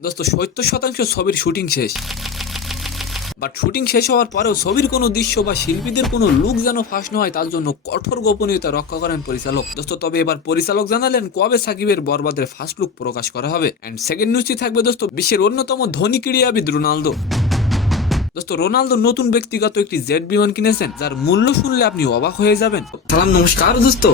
দোস্ত ৭০% ছবির শুটিং শেষ, বাট শুটিং শেষ হওয়ার পরেও ছবির কোনো দৃশ্য বা শিল্পীদের কোনো লুক যেন ফাঁস না হয় তার জন্য কঠোর গোপনীয়তা রক্ষা করেন পরিচালক। দোস্ত তবে এবার পরিচালক জানালেন কবে সাকিবের বরবাদের ফার্স্ট লুক প্রকাশ করা হবে। অ্যান্ড সেকেন্ড নিউজটি থাকবে দোস্ত বিশ্বের অন্যতম ধনী ক্রীড়াবিদ রোনালদো। দোস্ত রোনালদো নতুন ব্যক্তিগত একটি জেট বিমান কিনেছেন, যার মূল্য শুনলে আপনি অবাক হয়ে যাবেন। সালাম নমস্কার দোস্ত।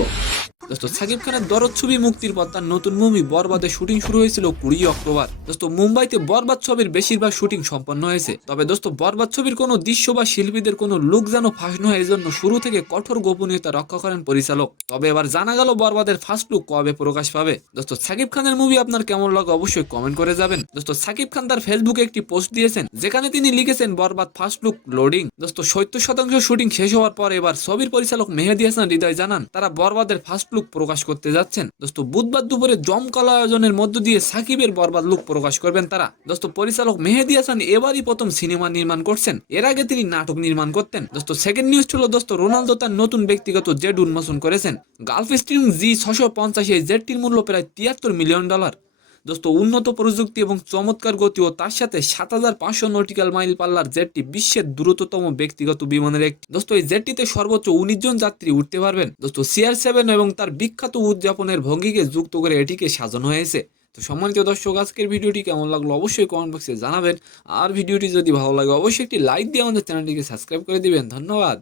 দোস্ত সাকিব খানের দরদ ছবি মুক্তির পর তার নতুন মুভি বরবাদের শুটিং শুরু হয়েছিল 20 অক্টোবর। দোস্ত মুম্বাইতে বরবাদ ছবির বেশিরভাগ শুটিং সম্পন্ন হয়েছে। তবে দোস্ত বরবাদ ছবির কোনো দৃশ্য বা শিল্পীদের কোনো লুক যেন ফাঁস না হয় এজন্য শুরু থেকে কঠোর গোপনীয়তা রক্ষা করেন পরিচালক। তবে এবার জানা গেল বরবাদের ফার্স্ট লুক কবে প্রকাশ পাবে। দোস্ত সাকিব খানের মুভি আপনার কেমন লাগে অবশ্যই কমেন্ট করে যাবেন। দোস্ত সাকিব খান তার ফেসবুকে একটি পোস্ট দিয়েছেন যেখানে তিনি লিখেছেন বরবাদ ফার্স্ট লুক লোডিং। দোস্ত ৭০% শুটিং শেষ হওয়ার পর এবার ছবির পরিচালক মেহেদী হাসান হৃদয় জানান তারা বরবাদের ফার্স্ট লুক প্রকাশ করতে যাচ্ছেন। দোস্ত বুধবার দুপুরে জমকালো আয়োজনের মধ্য দিয়ে সাকিবের বরবাদ লুক প্রকাশ করবেন তারা। দোস্ত পরিচালক মেহেদী হাসান এবারই প্রথম সিনেমা নির্মাণ করছেন, এর আগে তিনি নাটক নির্মাণ করতেন। দোস্ত সেকেন্ড নিউজ হলো দোস্ত রোনালদো তার নতুন ব্যক্তিগত জেট উন্মোচন করেছেন। গালফস্ট্রিম G650 এই জেটটির মূল্য প্রায় $73 মিলিয়ন। দোস্ত উন্নত প্রযুক্তি এবং চমৎকার গতি ও তার সাথে ৭৫০০ নটিক্যাল মাইল পাল্লার জেটটি বিশ্বের দ্রুততম ব্যক্তিগত বিমানের একটি। দোস্ত এই জেটটিতে সর্বোচ্চ 19 জন যাত্রী উঠতে পারবেন। দোস্ত CR7 এবং তার বিখ্যাত উদযাপনের ভঙ্গিকে যুক্ত করে এটিকে সাজানো হয়েছে। তো সম্মানিত দর্শক, আজকের ভিডিওটি কেমন লাগলো অবশ্যই কমেন্ট বক্সে জানাবেন। আর ভিডিওটি যদি ভালো লাগে অবশ্যই একটি লাইক দিয়ে আমাদের চ্যানেলটিকে সাবস্ক্রাইব করে দিবেন। ধন্যবাদ।